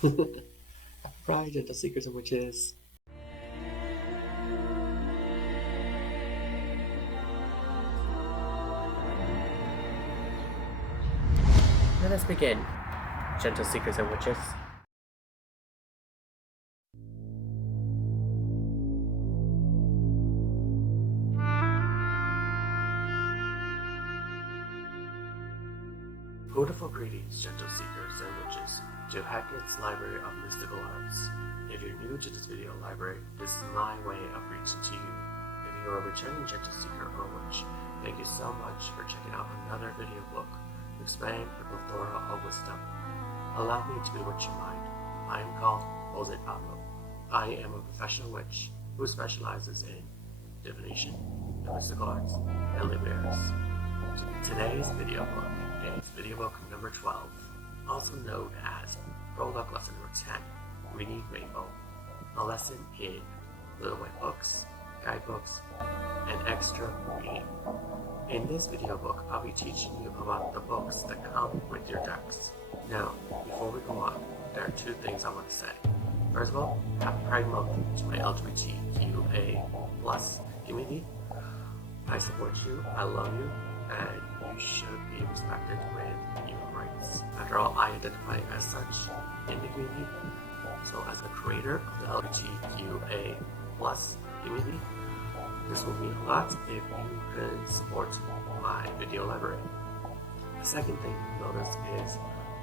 Right, gentle seekers and witches. Let us begin, gentle seekers and witches. Hootiful greetings, gentle seekers and witches, to Hecate's Library of Mystical Arts. If you're new to this video library, this is my way of reaching to you. If you're a returning gentle seeker or witch, thank you so much for checking out another video book to expand your plethora of wisdom. Allow me to bewitch your mind. I am called José Pablo. I am a professional witch who specializes in divination, the mystical arts, and libers. Today's video book is video book number 12, also known as Prologue Lesson number 10, Reading Rainbow, a lesson in little white books, guidebooks, and extra reading. In this video book, I'll be teaching you about the books that come with your decks. Now, before we go on, there are two things I want to say. First of all, happy Pride Month to my LGBTQA+ community. I support you, I love you, and you should be respected with human rights. After all, I identify as such in the community. So as the creator of the LGBTQA+ community, this will mean a lot if you can support my video library. The second thing you notice is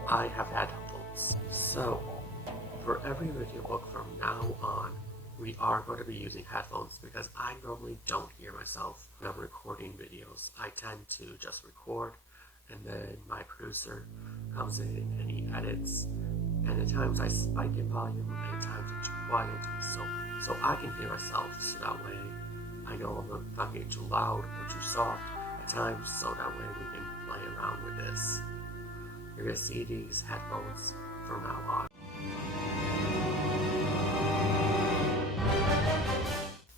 I have had headphones. So for every video book from now on, we are going to be using headphones because I normally don't hear myself when I'm recording videos. I tend to just record and then my producer comes in and he edits, and at times I spike in volume and at times it's quiet so I can hear myself, so that way I know if I'm getting too loud or too soft at times, so that way we can play around with this. You're going to see these headphones from now on.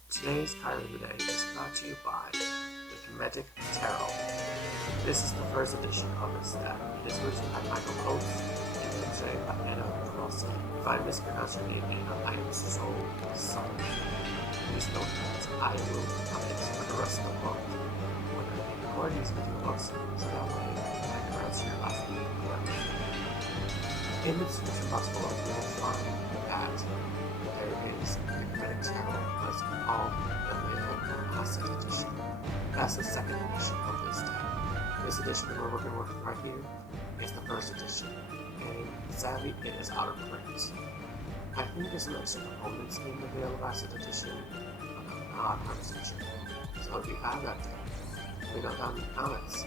Today's card of the day is brought to you by the Hecate Tarot. This is the first edition of this deck. It is written by Michael Coates and illustrated by Anna Crossing. If I mispronounce your name, Anna, I am so sorry. Please note that I will comment for the rest of the month when I record these video books, so that way I can pronounce your last name correctly. In the description box below, you will find that there is the Hecate Tarot that's called the Classic Edition. That's the second edition of this deck. This edition that we're working with right here is the first edition, and sadly it is out of print. I think there's some extra components in the Veil of Acid edition, but I'm not 100% sure. So if you have that deck, let me know down in the comments.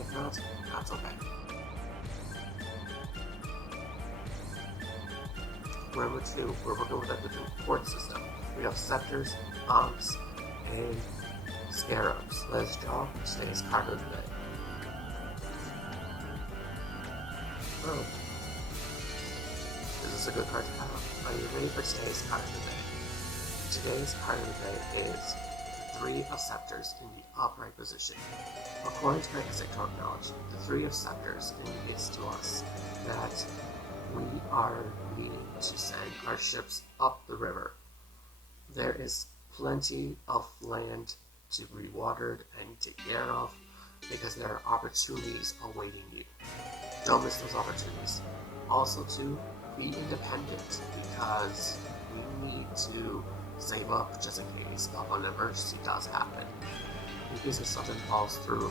If not, that's okay. Remember too, we're working with a different chord system. We have scepters, ankhs, and scarabs. Let's draw today's card of the day. Oh, this is a good card to have. Are you ready for today's card of the day? Today's card of the day is the Three of Scepters in the upright position. According to metaphysical knowledge, the Three of Scepters indicates to us that we are needing to send our ships up the river. There is plenty of land to be watered and take care of because there are opportunities awaiting you. Don't miss those opportunities. Also to be independent because we need to save up just in case of an emergency does happen. In case if something falls through,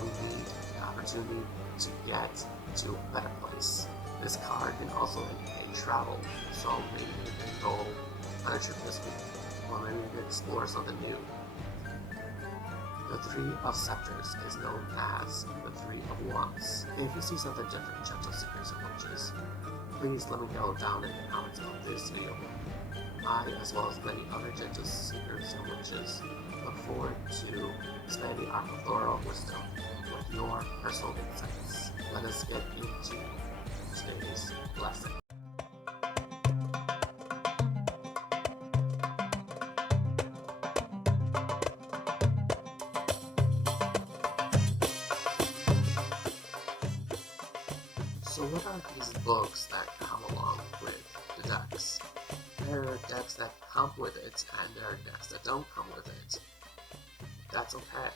we need the opportunity to get to a better place. This card can also indicate travel, so maybe you can go on a trip this week, or maybe you can explore something new. The Three of Scepters is known as the Three of Wands. If you see something different, gentle seekers and witches, please let me know down in the comments of this video. I, as well as many other gentle seekers and witches, look forward to expanding our plethora of wisdom with your personal insights. Let us get into today's lesson. So what are these books that come along with There are decks that come with it, and there are decks that don't come with it. That's okay.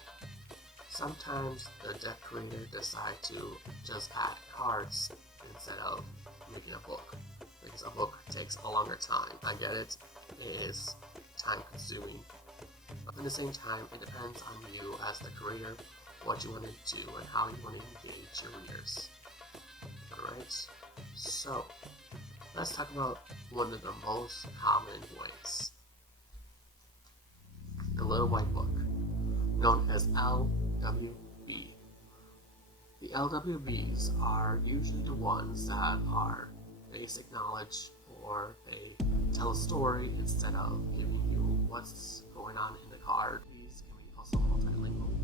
Sometimes the deck creator decide to just add cards instead of making a book, because a book takes a longer time. I get it, it is time consuming, but at the same time it depends on you as the creator, what you want to do and how you want to engage your readers. Alright, so let's talk about one of the most common ways. The Little White Book, known as LWB. The LWBs are usually the ones that are basic knowledge, or they tell a story instead of giving you what's going on in the card. These can be also multilingual,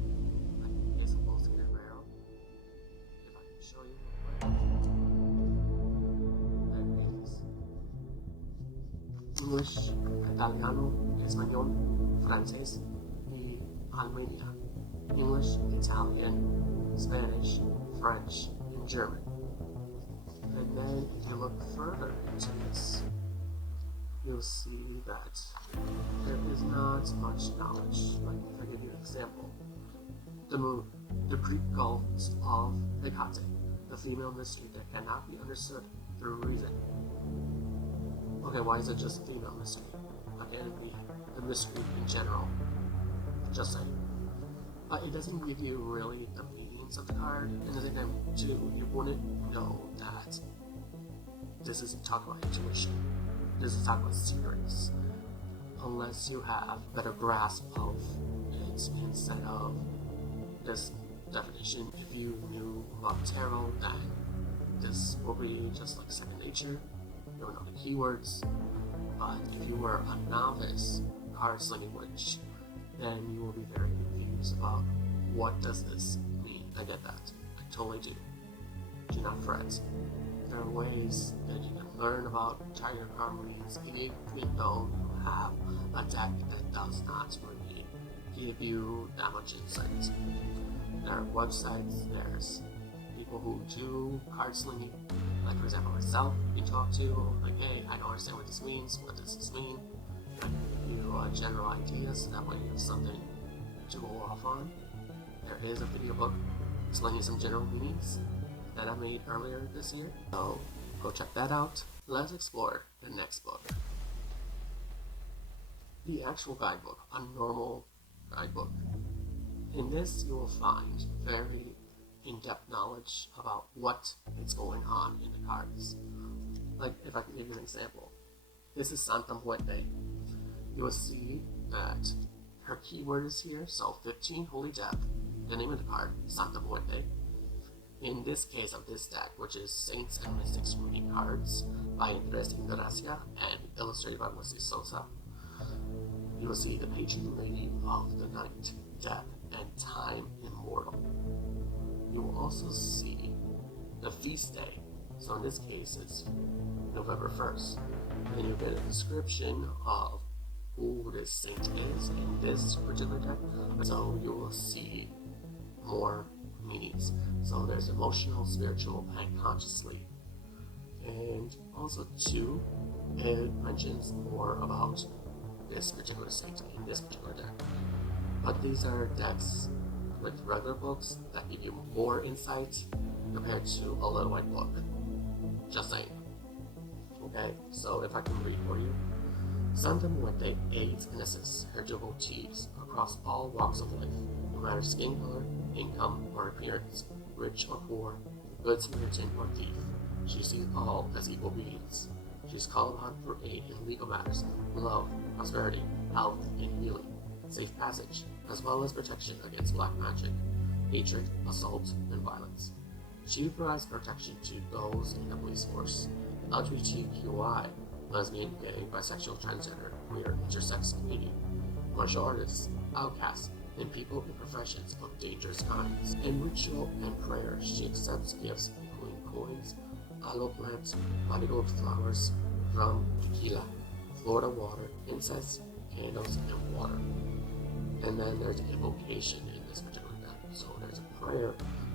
like in the case of Los Guerrero. If I can show you real quick. There it is. English, Italiano, Español, Francés, y Armenia. English, Italian, Spanish, French, and German. And then if you look further into this, you'll see that there is not much knowledge. Like, if I give you an example, the moon, the Greek gulfs of Hecate, the female mystery that cannot be understood through reason. Okay, why is it just female mystery? Why can't it be the mystery in general? Just saying. It doesn't give you really the meanings of the card, and at the same time, too, you wouldn't know that this isn't talking about intuition. This is talking about secrets, unless you have a better grasp of it instead of this definition. If you knew about tarot, then this will be just like second nature. You would know the keywords, but if you were a novice card slinging witch, then you will be very confused about what does this mean. I get that. I totally do. Do not fret. There are ways that you can learn about tarot card readings, even though you have a deck that does not really give you that much insight. There are websites, there's people who do card slinging, like for example myself, you can talk to, like, hey, I don't understand what this means, what does this mean? I can give you a general idea, so that way you have something to go off on. There is a video book explaining some general meanings that I made earlier this year, so go check that out. Let's explore the next book. The actual guidebook, a normal guidebook. In this you will find very in-depth knowledge about what is going on in the cards. Like, if I can give you an example, this is Santa Muerte. You will see that her keyword is here, so 15 Holy Death, the name of the card, Santa Muerte. In this case of this deck, which is Saints and Mystics Reading Cards by Andres Ingracia and illustrated by Wesley Sosa, you will see the patron lady of the night, death, and time immortal. You will also see the feast day, so in this case it's November 1st. And then you'll get a description of who this saint is in this particular deck, so you will see more meanings. So there's emotional, spiritual, and consciously. And also too, it mentions more about this particular saint in this particular deck. But these are decks with regular books that give you more insight compared to a Little White Book. Just saying. Okay, so if I can read for you. Santa Muerte aids and assists her devotees across all walks of life, no matter skin color, income, or appearance, rich or poor, good Samaritan or thief. She sees all as equal beings. She is called upon for aid in legal matters, love, prosperity, health, and healing, safe passage, as well as protection against black magic, hatred, assault, and violence. She provides protection to those in the police force, LGBTQI, lesbian, gay, bisexual, transgender, queer, intersex community, martial artists, outcasts, and people in professions of dangerous kinds. In ritual and prayer, she accepts gifts including coins, aloe plants, marigold flowers, rum, tequila, Florida water, incense, candles, and water. And then there's an invocation in this particular deck. So there's a prayer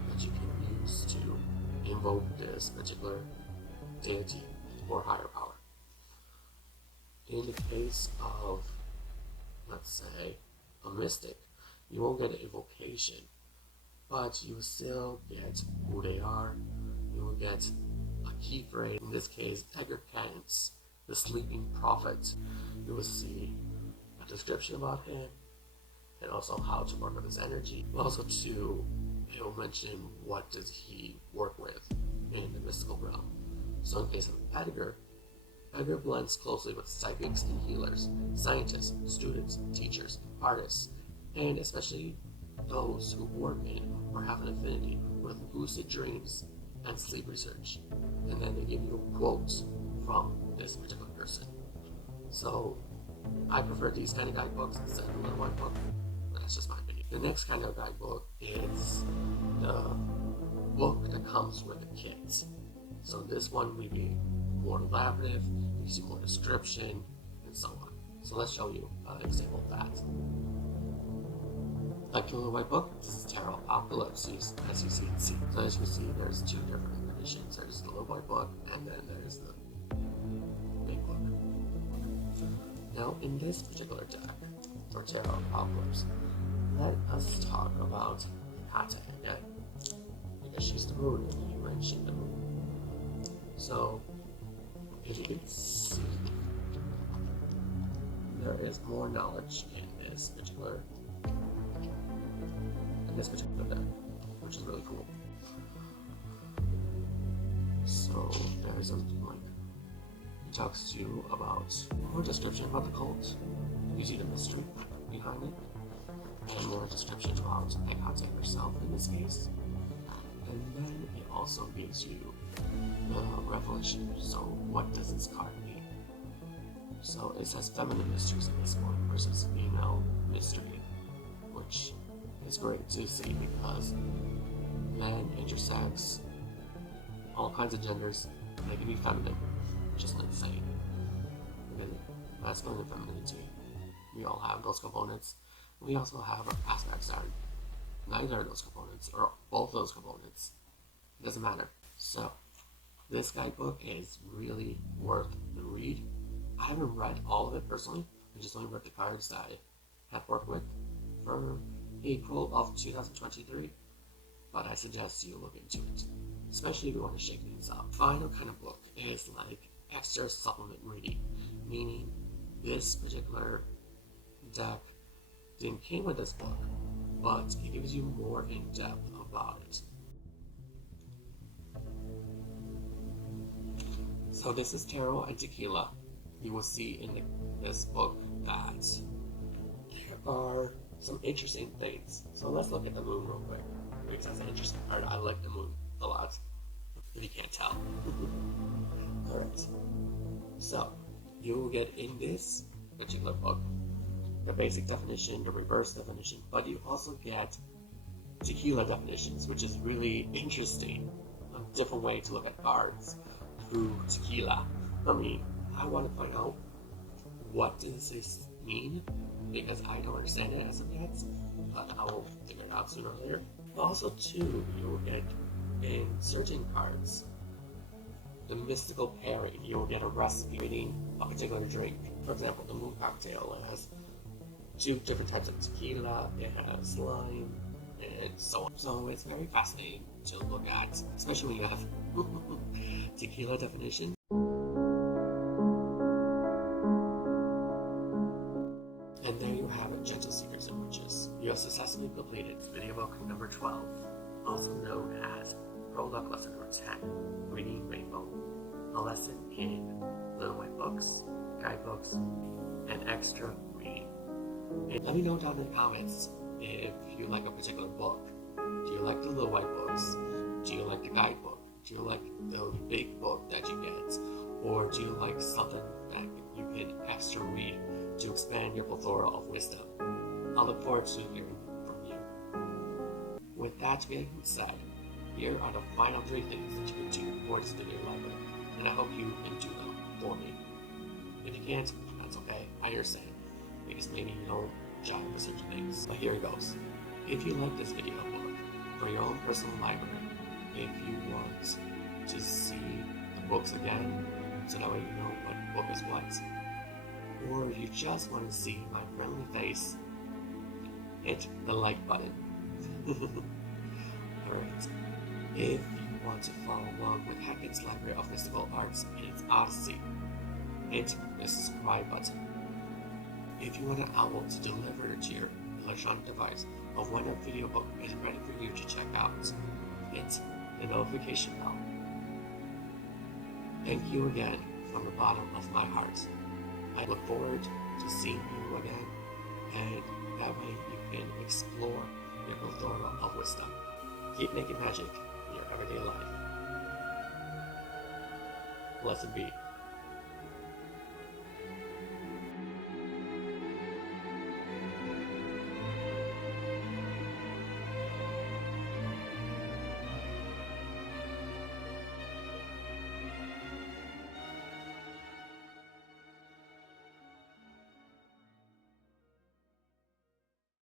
that you can use to invoke this particular deity or higher power. in the case of, let's say, a mystic, you won't get an evocation, but you will still get who they are. You will get a key phrase, in this case, Hecate, the sleeping prophet. You will see a description about him, and also how to work with his energy. Also, too, it will mention what does he work with in the mystical realm. So in case of Edgar blends closely with psychics and healers, scientists, students, teachers, artists, and especially those who work in or have an affinity with lucid dreams and sleep research. And then they give you quotes from this particular person. So I prefer these kind of guidebooks instead of the little white book. That's just my opinion. The next kind of guidebook is the book that comes with a kit. So this one will be more elaborative, gives you more description, and so on. So let's show you an example of that. Like the little white book, this is Tarot Apocalypse, as you see. So as you see, there's two different editions. There's the little white book, and then there's the big book. Now, in this particular deck, for Tarot Apocalypse, let us talk about Hecate again, because she's the moon, and you mentioned the moon. So, if you can see, there is more knowledge in this particular deck, which is really cool. So there's something like, it talks to you about more description about the cult, gives you the mystery behind it, and more description about Hecate herself in this case. And then it also gives you the revelation. So what does this card mean? So it says feminine mysteries in this one versus female mystery, which is great to see because men, intersex, all kinds of genders, they can be feminine, which is insane. And masculine and femininity, we all have those components. We also have aspects that are neither of those components or both of those components. It doesn't matter. So this guidebook is really worth the read. I haven't read all of it personally. I just only read the cards that I have worked with for April of 2023, but I suggest you look into it, especially if you want to shake things up. Final kind of book is like extra supplement reading, meaning this particular deck didn't came with this book, but it gives you more in depth about it. So this is Tarot and Tequila. You will see in this book that there are some interesting things. So let's look at the moon real quick, because that's an interesting card. I like the moon a lot, if you can't tell. Alright, so you will get in this particular book the basic definition, the reverse definition, but you also get tequila definitions, which is really interesting. A different way to look at cards through tequila. I mean, I want to find out what does this mean, because I don't understand it as of yet, but I will figure it out sooner or later. Also, too, you will get in certain cards the mystical pairing. You will get a recipe reading a particular drink. For example, the moon cocktail, it has two different types of tequila, it has lime, and so on. So it's very fascinating to look at, especially when you have tequila definition. And there you have it, Gentle Seekers and Witches. You have successfully completed video book number 12, also known as Prologue Lesson number 10, Reading Rainbow, a lesson in Little White Books, Guidebooks, and extra reading. And let me know down in the comments if you like a particular book. Do you like the Little White Books? Do you like the guidebook? Do you like the big book that you get? Or do you like something that you can extra read to expand your plethora of wisdom? I look forward to hearing from you. With that being said, here are the final 3 things that you can do towards the video library, and I hope you can do them for me. If you can't, that's okay, I understand, because maybe you don't jot with certain things. But here it goes. If you like this video book for your own personal library, if you want to see the books again, so that way you know what book is what, or you just want to see my friendly face, hit the like button. Alright, if you want to follow along with Hecate's Library of Mystical Arts in its Odyssey, hit the subscribe button. If you want an owl to deliver to your electronic device of when a video book is ready for you to check out, hit the notification bell. Thank you again from the bottom of my heart. I look forward to seeing you again, and that way you can explore your pleathora of wisdom. Keep making magic in your everyday life. Blessed be.